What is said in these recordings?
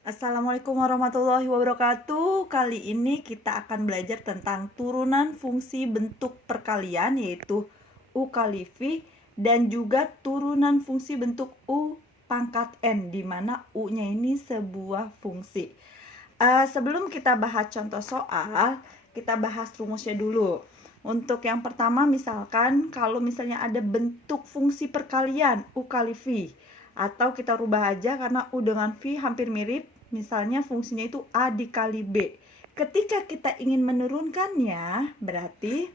Assalamualaikum warahmatullahi wabarakatuh. Kali ini kita akan belajar tentang turunan fungsi bentuk perkalian, yaitu U kali V, dan juga turunan fungsi bentuk U pangkat N, di mana U-nya ini sebuah fungsi. Sebelum kita bahas contoh soal, kita bahas rumusnya dulu. Untuk yang pertama, misalkan kalau misalnya ada bentuk fungsi perkalian U kali V, atau kita rubah aja karena U dengan V hampir mirip, misalnya fungsinya itu A dikali B. Ketika kita ingin menurunkannya, berarti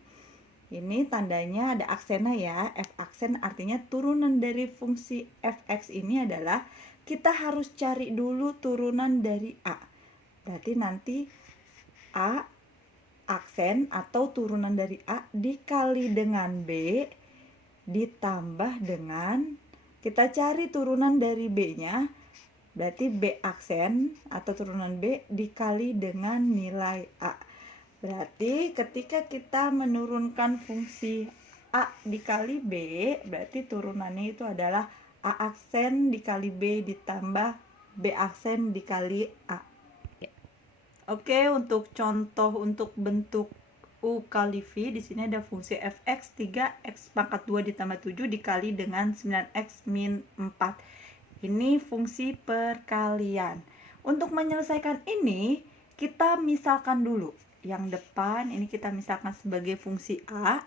ini tandanya ada aksennya ya, F aksen, artinya turunan dari fungsi fx ini adalah kita harus cari dulu turunan dari A. Berarti nanti A aksen atau turunan dari A dikali dengan B ditambah dengan kita cari turunan dari B-nya, berarti B aksen atau turunan B dikali dengan nilai A. Berarti ketika kita menurunkan fungsi A dikali B, berarti turunannya itu adalah A aksen dikali B ditambah B aksen dikali A. Oke, untuk contoh untuk bentuk U kali V, di sini ada fungsi fx 3x pangkat 2 ditambah 7 dikali dengan 9x min 4. Ini fungsi perkalian. Untuk menyelesaikan ini, kita misalkan dulu. Yang depan ini kita misalkan sebagai fungsi A.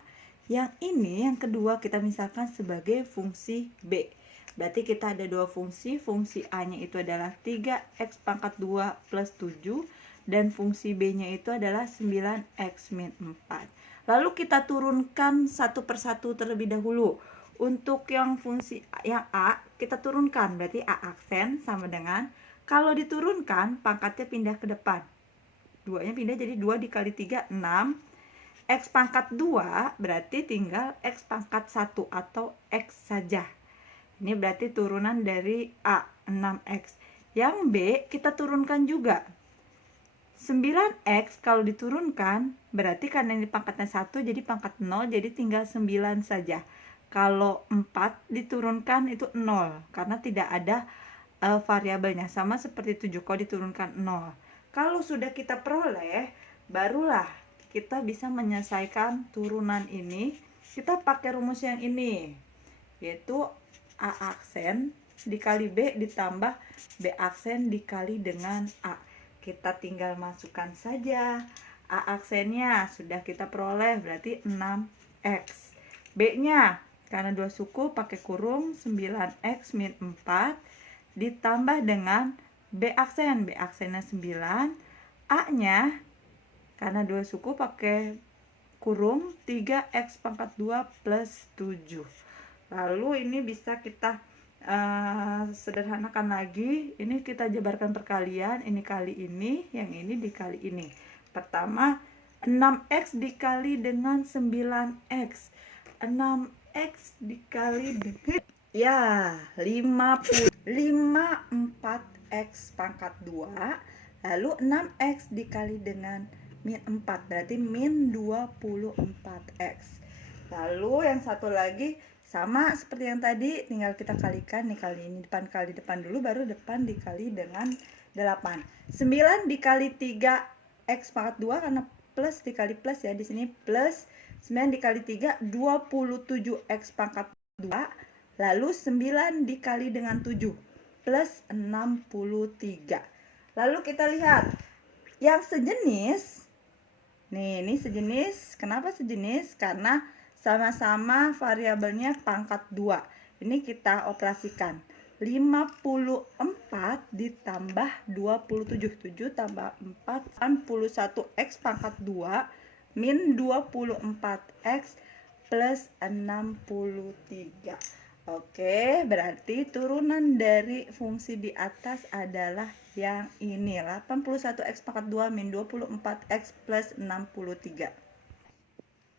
Yang ini, yang kedua kita misalkan sebagai fungsi B. Berarti kita ada dua fungsi. Fungsi A-nya itu adalah 3x pangkat 2 plus 7. Dan fungsi B-nya itu adalah 9x min 4. Lalu kita turunkan satu persatu terlebih dahulu. Untuk yang fungsi yang A, kita turunkan. Berarti A aksen sama dengan, kalau diturunkan, pangkatnya pindah ke depan. 2-nya pindah jadi 2 dikali 3, 6. X pangkat 2 berarti tinggal X pangkat 1 atau X saja. Ini berarti turunan dari A, 6X. Yang B, kita turunkan juga. 9x kalau diturunkan berarti karena ini pangkatnya 1 jadi pangkat 0, jadi tinggal 9 saja. Kalau 4 diturunkan itu 0 karena tidak ada variabelnya, sama seperti 7 kalau diturunkan 0. Kalau sudah kita peroleh, barulah kita bisa menyelesaikan turunan ini. Kita pakai rumus yang ini, yaitu A aksen dikali B ditambah B aksen dikali dengan A. Kita tinggal masukkan saja. A aksennya sudah kita peroleh, berarti 6x. B-nya, karena dua suku pakai kurung, 9x min 4 ditambah dengan B aksen. B aksennya 9. A-nya, karena dua suku pakai kurung, 3x pangkat 2 plus 7. Lalu ini bisa kita sederhanakan lagi. Ini kita jabarkan perkalian, ini kali ini, yang ini dikali ini. Pertama, 6x dikali dengan 9x. 6x dikali dengan, ya, 54x pangkat 2. Lalu 6x dikali dengan min 4, berarti min 24x. Lalu yang satu lagi sama seperti yang tadi, tinggal kita kalikan nih, kali ini depan kali depan dulu, baru depan dikali dengan 8. 9 dikali 3x pangkat 2 karena plus dikali plus ya, di sini plus. 9 dikali 3 27x pangkat 2. Lalu 9 dikali dengan 7 plus 63. Lalu kita lihat yang sejenis. Nih, ini sejenis. Kenapa sejenis? Karena sama-sama variabelnya pangkat 2. Ini kita operasikan. 54 ditambah 27. 7 tambah 4, 61x pangkat 2 min 24x plus 63. Oke, berarti turunan dari fungsi di atas adalah yang ini, 81x pangkat 2 min 24x plus 63.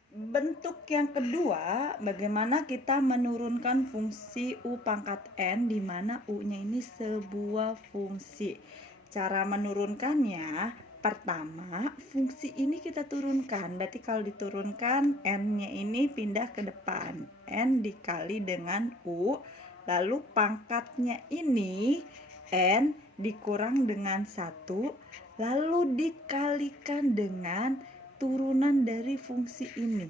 Bentuk yang kedua, bagaimana kita menurunkan fungsi U pangkat N, di mana U-nya ini sebuah fungsi. Cara menurunkannya, pertama, fungsi ini kita turunkan. Berarti kalau diturunkan, N-nya ini pindah ke depan. N dikali dengan U, lalu pangkatnya ini N dikurang dengan 1 lalu dikalikan dengan turunan dari fungsi ini.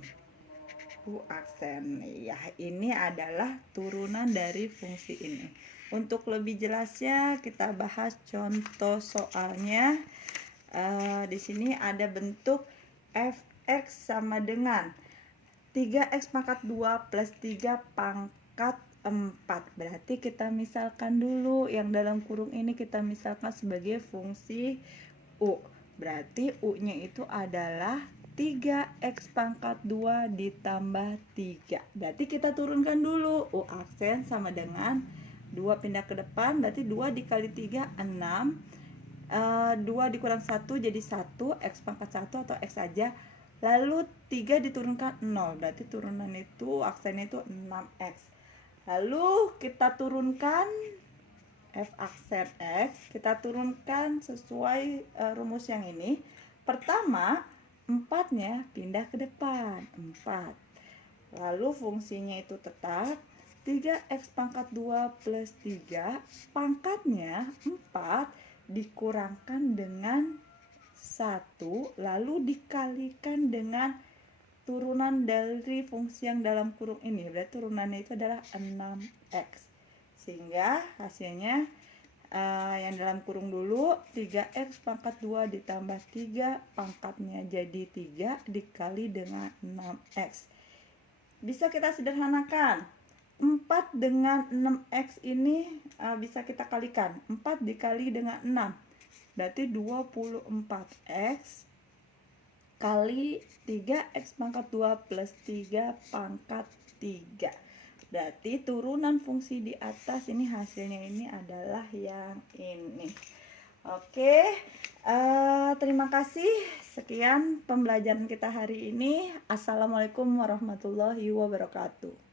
Aksen ya, ini adalah turunan dari fungsi ini. Untuk lebih jelasnya kita bahas contoh soalnya. Di sini ada bentuk fx sama dengan 3x pangkat 2 plus 3 pangkat 4. Berarti kita misalkan dulu yang dalam kurung ini kita misalkan sebagai fungsi u. Berarti u-nya itu adalah 3x pangkat 2 ditambah 3. Berarti kita turunkan dulu. U aksen sama dengan 2 pindah ke depan, berarti 2 dikali 3, 6. 2 dikurang 1 jadi 1, x pangkat 1 atau x saja. Lalu 3 diturunkan 0, berarti turunan itu aksennya itu 6x. Lalu kita turunkan f aksen x, kita turunkan sesuai rumus yang ini. Pertama, 4-nya pindah ke depan, 4. Lalu fungsinya itu tetap 3x pangkat 2 plus 3, pangkatnya 4 dikurangkan dengan 1 lalu dikalikan dengan turunan dari fungsi yang dalam kurung ini. Berarti turunannya itu adalah 6x. Sehingga hasilnya yang dalam kurung dulu 3x pangkat 2 ditambah 3 pangkatnya jadi 3 dikali dengan 6x. Bisa kita sederhanakan. 4 dengan 6x ini bisa kita kalikan. 4 dikali dengan 6 berarti 24x kali 3x pangkat 2 plus 3 pangkat 3. Berarti turunan fungsi di atas ini hasilnya ini adalah yang ini. Oke, terima kasih. Sekian pembelajaran kita hari ini. Assalamualaikum warahmatullahi wabarakatuh.